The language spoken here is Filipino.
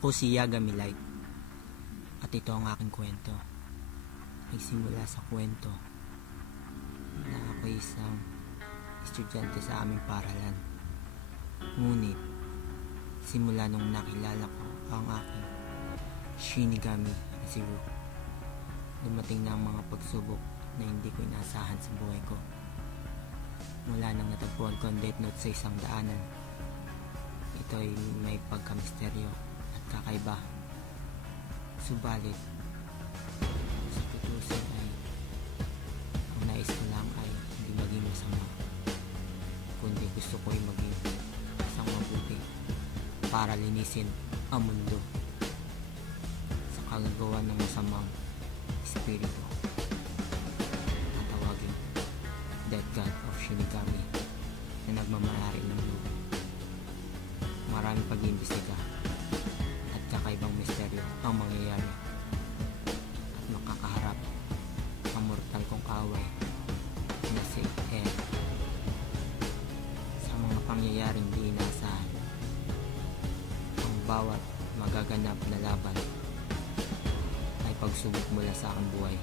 Ako si Yagami Light at ito ang aking kwento. Nagsimula sa kwento na ako isang estudyante sa aming paralan. Ngunit simula nung nakilala ko ang aking Shinigami na si Ru, dumating na ang mga pagsubok na hindi ko inaasahan sa buhay ko. Mula nang natagpuan ko ang Death Note sa isang daanan, ito ay may pagkamisteryo at kakaiba. Subalit, sa tutusin ay ang nais ko lang ay hindi maging masama, kundi gusto ko ay maging isang mabuti para linisin ang mundo sa kagagawa ng masamang espiritu at tawagin Death God of Shinigami na nagmamayari ng lupa. Maraming pag-iimbestiga at kakaibang misteryo ang mangyayari at makakaharap ang mortal kong away na si Air. Sa mga pangyayaring di inaasahan, ang bawat magaganap na laban ay pagsubok mula sa aking buhay.